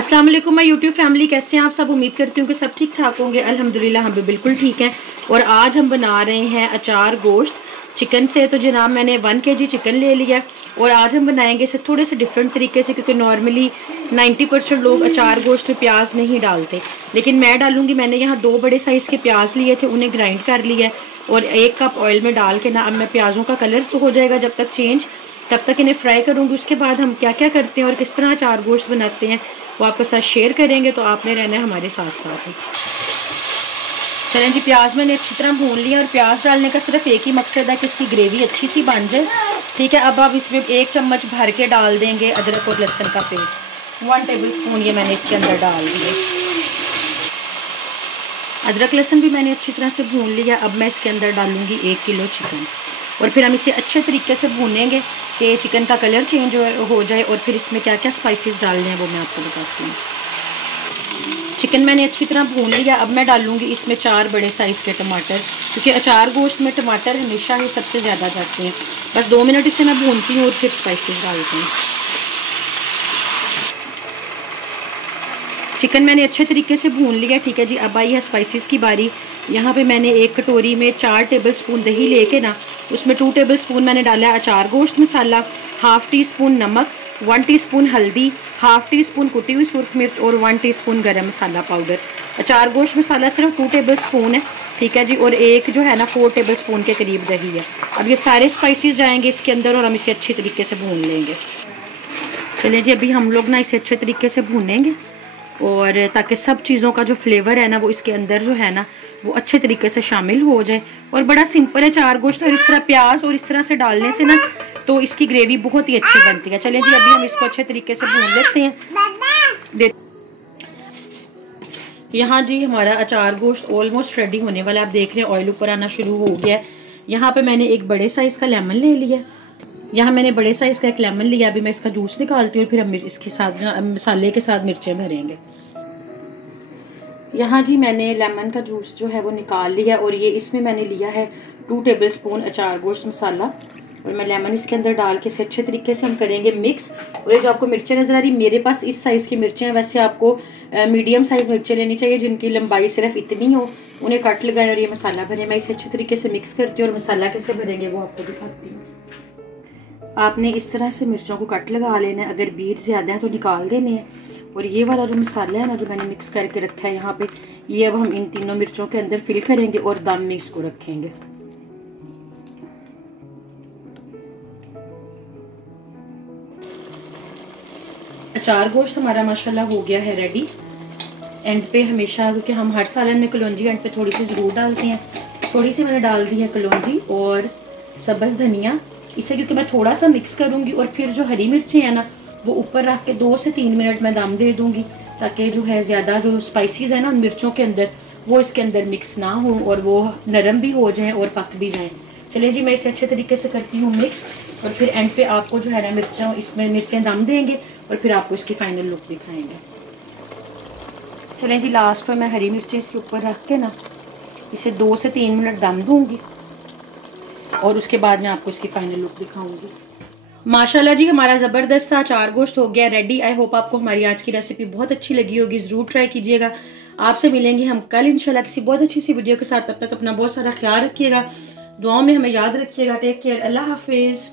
अस्सलाम वालेकुम my YouTube family, कैसे हैं आप सब। उम्मीद करती हूँ कि सब ठीक ठाक होंगे। अल्हम्दुलिल्लाह हम भी बिल्कुल ठीक हैं। और आज हम बना रहे हैं अचार गोश्त चिकन से। तो जनाब मैंने 1 kg चिकन ले लिया और आज हम बनाएंगे इसे थोड़े से डिफरेंट तरीके से, क्योंकि नॉर्मली 90% लोग अचार गोश्त में प्याज नहीं डालते, लेकिन मैं डालूंगी। मैंने यहाँ 2 बड़े साइज़ के प्याज लिए थे, उन्हें ग्राइंड कर लिया है और 1 कप ऑयल में डाल के ना अब मैं प्याज़ों का कलर तो हो जाएगा जब तक चेंज, तब तक इन्हें फ्राई करूँगी। उसके बाद हम क्या क्या करते हैं और किस तरह अचार गोश्त बनाते हैं वो आपके साथ शेयर करेंगे, तो आपने रहना है हमारे साथ साथ ही। चलें जी, प्याज मैंने अच्छी तरह भून लिया और प्याज डालने का सिर्फ एक ही मकसद है कि इसकी ग्रेवी अच्छी सी बन जाए। ठीक है, अब आप इसमें 1 चम्मच भर के डाल देंगे अदरक और लहसुन का पेस्ट। 1 टेबल स्पून ये मैंने इसके अंदर डाल दिए। अदरक लहसुन भी मैंने अच्छी तरह से भून लिया। अब मैं इसके अंदर डालूंगी 1 किलो चिकन और फिर हम इसे अच्छे तरीके से भूनेंगे कि चिकन का कलर चेंज हो जाए। और फिर इसमें क्या क्या स्पाइसेस डालने हैं वो मैं आपको बताती हूँ। चिकन मैंने अच्छी तरह भून लिया। अब मैं डालूंगी इसमें 4 बड़े साइज़ के टमाटर, क्योंकि अचार गोश्त में टमाटर हमेशा ही सबसे ज़्यादा जाते हैं। बस 2 मिनट इसे मैं भूनती हूँ और फिर स्पाइसेस डालती हूँ। चिकन मैंने अच्छे तरीके से भून लिया। ठीक है जी, अब आई है स्पाइसेस की बारी। यहाँ पे मैंने 1 कटोरी में 4 टेबल स्पून दही लेके ना उसमें 2 टेबल स्पून मैंने डाला है अचार गोश्त मसाला, 1/2 टीस्पून नमक, 1 टीस्पून हल्दी, 1/2 टीस्पून कुटी हुई सुरख मिर्च और 1 टीस्पून गरम मसाला पाउडर। अचार गोश्त मसाला सिर्फ 2 टेबल स्पून है। ठीक है जी, और एक जो है ना 4 टेबल स्पून के करीब दही है। अब ये सारे स्पाइसेस जाएंगे इसके अंदर और हम इसे अच्छी तरीके से भून लेंगे। चलिए जी, अभी हम लोग ना इसे अच्छे तरीके से भूनेंगे और ताकि सब चीज़ों का जो फ्लेवर है ना वो इसके अंदर जो है ना वो अच्छे तरीके से शामिल हो जाए। और बड़ा सिंपल है अचार गोश्त, और इस तरह प्याज और इस तरह से डालने से ना तो इसकी ग्रेवी बहुत ही अच्छी बनती है। चलिए जी, अभी हम इसको अच्छे तरीके से भून लेते हैं। यहाँ जी हमारा अचार गोश्त ऑलमोस्ट रेडी होने वाला है। आप देख रहे हैं ऑयल ऊपर आना शुरू हो गया है। यहाँ पे मैंने एक बड़े साइज़ का लेमन ले लिया। यहाँ मैंने बड़े साइज़ का एक लेमन लिया। अभी मैं इसका जूस निकालती हूँ और फिर हम इसके साथ मसाले के साथ मिर्चें भरेंगे। यहाँ जी मैंने लेमन का जूस जो है वो निकाल लिया और ये इसमें मैंने लिया है 2 टेबल स्पून अचार गोश्त मसाला और मैं लेमन इसके अंदर डाल के इसे अच्छे तरीके से हम करेंगे मिक्स। और ये जो आपको मिर्चें नजर आ रही, मेरे पास इस साइज़ की मिर्चें हैं। वैसे आपको मीडियम साइज़ मिर्चें लेनी चाहिए जिनकी लंबाई सिर्फ इतनी हो, उन्हें कट लगाएं और ये मसाला भरें। मैं इसे अच्छे तरीके से मिक्स करती हूँ और मसाला कैसे भरेंगे वो आपको दिखाती हूँ। आपने इस तरह से मिर्चों को कट लगा लेना है, अगर बीज ज़्यादा हैं तो निकाल देने हैं। और ये वाला जो मसाला है ना जो मैंने मिक्स करके रखा है यहाँ पे, ये अब हम इन तीनों मिर्चों के अंदर फिल करेंगे और दम में इसको रखेंगे। अचार गोश्त हमारा माशाल्लाह हो गया है रेडी। एंड पे हमेशा, क्योंकि हम हर सालन में कलौंजी एंड पे थोड़ी सी ज़रूर डालते हैं, थोड़ी सी मैंने डाल दी है कलौंजी और सब्ज़ धनिया इसे, क्योंकि मैं थोड़ा सा मिक्स करूँगी और फिर जो हरी मिर्चें हैं ना वो ऊपर रख के 2 से 3 मिनट में दम दे दूँगी, ताकि जो है ज़्यादा जो स्पाइसेस है ना मिर्चों के अंदर वो इसके अंदर मिक्स ना हो और वो नरम भी हो जाएं और पक भी जाएं। चलिए जी, मैं इसे अच्छे तरीके से करती हूँ मिक्स और फिर एंड पे आपको जो है ना इसमें मिर्चें दम देंगे और फिर आपको इसकी फाइनल लुक दिखाएंगे। चलिए जी, लास्ट में मैं हरी मिर्चें इसके ऊपर रख के ना इसे 2 से 3 मिनट दम दूँगी और उसके बाद मैं आपको इसकी फाइनल लुक दिखाऊँगी। माशाल्लाह जी, हमारा ज़बरदस्त सा अचार गोश्त हो गया रेडी। आई होप आपको हमारी आज की रेसिपी बहुत अच्छी लगी होगी, ज़रूर ट्राई कीजिएगा। आपसे मिलेंगे हम कल इंशाल्लाह किसी बहुत अच्छी सी वीडियो के साथ। तब तक अपना बहुत सारा ख्याल रखिएगा, दुआओं में हमें याद रखिएगा। टेक केयर, अल्लाह हाफिज़।